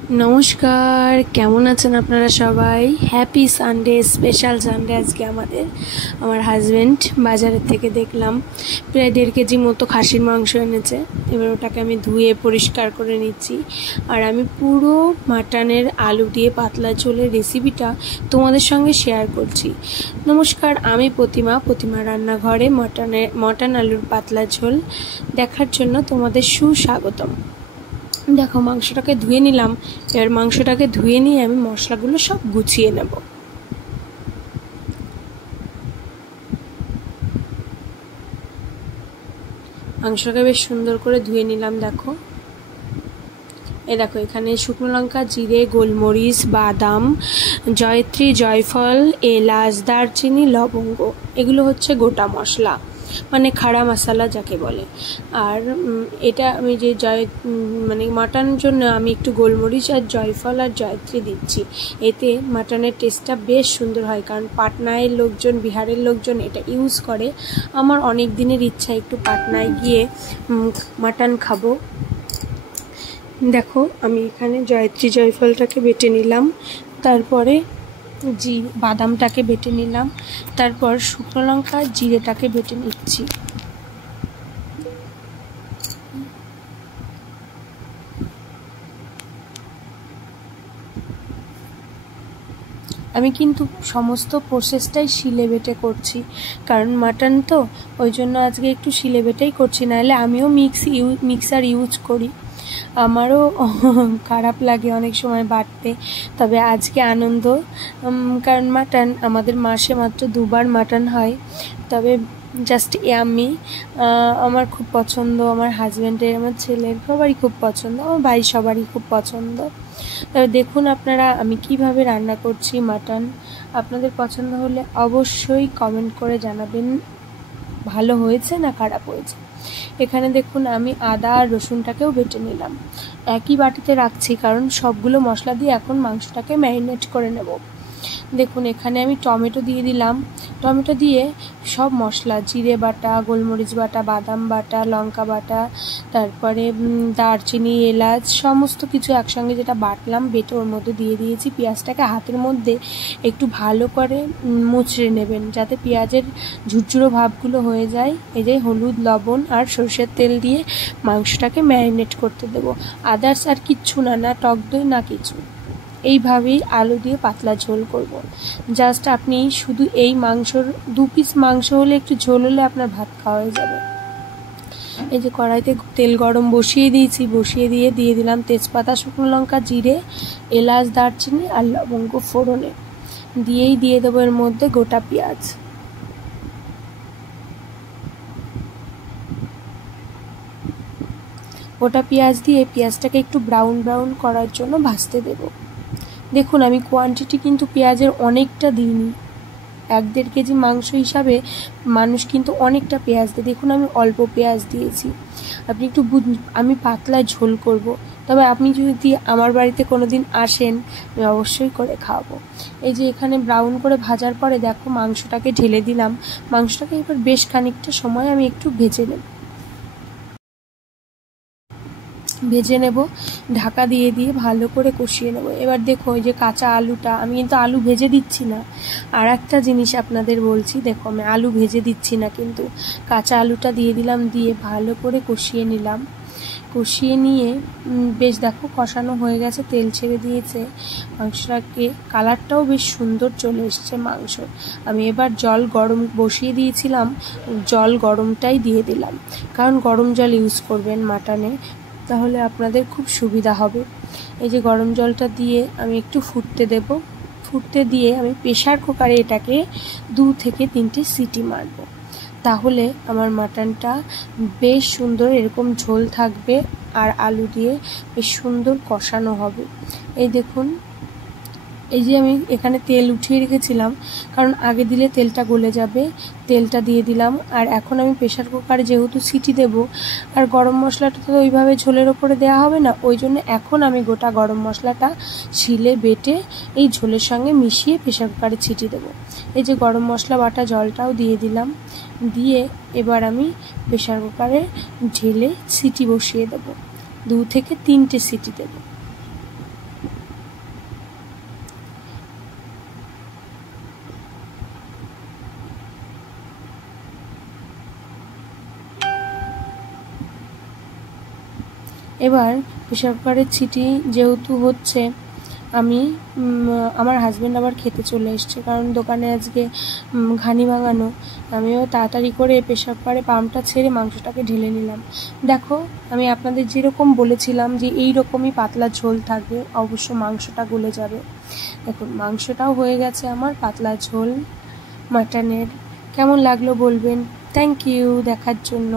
নমস্কার, কেমন আছেন আপনারা সবাই? হ্যাপি সানডে, স্পেশাল সানডে আজকে আমার হাজব্যান্ড বাজারের থেকে দেখলাম প্রায় 1.5 কেজি মতো খাসির মাংস এনেছে। এবার ওটাকে আমি ধুয়ে পরিষ্কার করে নিচ্ছি। আর আমি পুরো মাটনের আলু দিয়ে পাতলা ঝোলের রেসিপিটা তোমাদের সঙ্গে শেয়ার করছি। নমস্কার, আমি প্রতিমা রান্নাঘরে মটন আলুর পাতলা ঝোল দেখার জন্য তোমাদের সুস্বাগতম। দেখো, মাংসটাকে ধুয়ে নিলাম। এবার মাংসটাকে ধুয়ে নিয়ে আমি মশলাগুলো সব গুছিয়ে নেব। মাংসটাকে বেশ সুন্দর করে ধুয়ে নিলাম। দেখো এখানে শুকনো লঙ্কা, জিরে, গোলমরিচ, বাদাম, জয়ত্রী, জয়ফল, এলাচ, দারচিনি, লবঙ্গ, এগুলো হচ্ছে গোটা মশলা, মানে খাড়া মশলা যাকে বলে। আর এটা আমি যে মাটনের জন্য আমি একটু গোলমরিচ আর জয়ফল আর জয়ত্রী দিচ্ছি। এতে মাটনের টেস্টটা বেশ সুন্দর হয়, কারণ পাটনায়ের লোকজন, বিহারের লোকজন এটা ইউজ করে। আমার অনেক দিনের ইচ্ছা একটু পাটনায় গিয়ে মাটন খাবো। দেখো, আমি এখানে জয়ত্রী জয়ফলটাকে বেটে নিলাম, তারপরে বাদামটাকে বেটে নিলাম, তারপর শুকনো লঙ্কা জিরেটাকে বেটে নিচ্ছি। আমি কিন্তু সমস্ত প্রসেসটাই শিলে বেটে করছি, কারণ মাটন তো, ওই জন্য আজকে একটু শিলে বেটেই করছি। নাহলে আমিও মিক্সার ইউজ করি, আমারও খারাপ লাগে অনেক সময় বাটতে। তবে আজকে আনন্দ, কারণ মাটন আমাদের মাসে মাত্র 2বার মাটন হয়। তবে জাস্ট ইয়াম্মি, আমার খুব পছন্দ, আমার হাজব্যান্ডের, আমার ছেলের, সবারই খুব পছন্দ, আমার ভাই সবারই খুব পছন্দ। তবে দেখুন আপনারা আমি কিভাবে রান্না করছি মাটন। আপনাদের পছন্দ হলে অবশ্যই কমেন্ট করে জানাবেন ভালো হয়েছে না খারাপ হয়েছে। এখানে দেখুন আমি আদা আর রসুনটাকেও বেটে নিলাম, একই বাটিতে রাখছি, কারণ সবগুলো মশলা দিয়ে এখন মাংসটাকে ম্যারিনেট করে নেব। দেখুন এখানে আমি টমেটো দিয়ে দিলাম। টমেটো দিয়ে সব মশলা, জিরে বাটা, গোলমরিচ বাটা, বাদাম বাটা, লঙ্কা বাটা, তারপরে দারচিনি, এলাচ, সমস্ত কিছু একসঙ্গে যেটা বাটলাম বেটে ওর মধ্যে দিয়ে দিয়েছি। পেঁয়াজটাকে হাতের মধ্যে একটু ভালো করে মুচড়ে নেবেন, যাতে পেঁয়াজের ঝুরঝুরো ভাবগুলো হয়ে যায়। এই যে হলুদ, লবণ আর সরষের তেল দিয়ে মাংসটাকে ম্যারিনেট করতে দেবো। আদার্স আর কিচ্ছু না টক দই না কিছু। এইভাবেই আলু দিয়ে পাতলা ঝোল করব। জাস্ট আপনি শুধু এই 2 পিস মাংস হলে, একটু ঝোল হলে আপনার ভাত খাওয়া হয়ে যাবে। এই যে কড়াইতে তেল গরম বসিয়ে দিয়েছি, বসিয়ে দিয়ে দিলাম তেজপাতা, শুকনো লঙ্কা, জিরে, এলাচ, দারচিনি আর লবঙ্গ ফোড়নে। দিয়ে দেবো এর মধ্যে গোটা পেঁয়াজ। গোটা পেঁয়াজ দিয়ে পেঁয়াজটাকে একটু ব্রাউন করার জন্য ভাজতে দেব। দেখুন আমি কোয়ান্টিটি কিন্তু পেঁয়াজের অনেকটা দিইনি, 1-1.5 কেজি মাংস হিসাবে মানুষ কিন্তু অনেকটা পেঁয়াজ দেয়। দেখুন আমি অল্প পেঁয়াজ দিয়েছি। আপনি একটু আমি পাতলা ঝোল করব, তবে আপনি যদি আমার বাড়িতে কোনো দিন আসেন আমি অবশ্যই করে খাওয়াবো। এই যে এখানে ব্রাউন করে ভাজার পরে দেখো মাংসটাকে ঢেলে দিলাম। মাংসটাকে এবার বেশ খানিকটা সময় আমি একটু ভেজে নেব, ঢাকা দিয়ে ভালো করে কষিয়ে নেব। এবার দেখো ওই যে কাঁচা আলুটা, আমি কিন্তু আলু ভেজে দিচ্ছি না। আর একটা জিনিস আপনাদের বলছি, দেখো আমি আলু ভেজে দিচ্ছি না, কিন্তু কাঁচা আলুটা দিয়ে দিলাম, দিয়ে ভালো করে কষিয়ে নিলাম। কষিয়ে নিয়ে বেশ দেখো কষানো হয়ে গেছে, তেল ছেড়ে দিয়েছে মাংসটাকে, কালারটাও বেশ সুন্দর চলে এসছে মাংস। আমি এবার জল গরম বসিয়ে দিয়েছিলাম, জল গরমটাই দিয়ে দিলাম, কারণ গরম জল ইউজ করবেন মাটনে, তাহলে আপনাদের খুব সুবিধা হবে। এই যে গরম জলটা দিয়ে আমি একটু ফুটতে দিয়ে আমি প্রেসার কুকারে এটাকে 2 থেকে 3টে সিটি মারব। তাহলে আমার মাটনটা বেশ সুন্দর এরকম ঝোল থাকবে আর আলু দিয়ে বেশ সুন্দর কষানো হবে। এই দেখুন, এই যে আমি এখানে তেল উঠিয়ে রেখেছিলাম, কারণ আগে দিলে তেলটা গলে যাবে, তেলটা দিয়ে দিলাম। আর এখন আমি প্রেসার কুকারে যেহেতু সিটি দেব, আর গরম মশলাটা তো ওইভাবে ঝোলের ওপরে দেওয়া হবে না, ওই জন্য এখন আমি গোটা গরম মশলাটা শিলে বেটে এই ঝোলের সঙ্গে মিশিয়ে প্রেসার কুকারে সিটি দেব। এই যে গরম মশলা বাটা জলটাও দিয়ে দিলাম, দিয়ে এবার আমি প্রেসার কুকারে ঢেলে সিটি বসিয়ে দেব, 2 থেকে 3টে সিটি দেব। এবার প্রেশার কুকারের ছিটি যেহেতু হচ্ছে, আমি আমার হাজব্যান্ড আবার খেতে চলে এসছে, কারণ দোকানে আজকে ঘানি ভাঙানো। আমিও তাড়াতাড়ি করে প্রেশার কুকারে পাম্পটা ছেড়ে মাংসটাকে ঢেলে নিলাম। দেখো, আমি আপনাদের যেরকম বলেছিলাম যে এই রকমই পাতলা ঝোল থাকবে, অবশ্য মাংসটা গলে যাবে। দেখুন, মাংসটাও হয়ে গেছে আমার পাতলা ঝোল মাটনের। কেমন লাগলো বলবেন। থ্যাংক ইউ দেখার জন্য।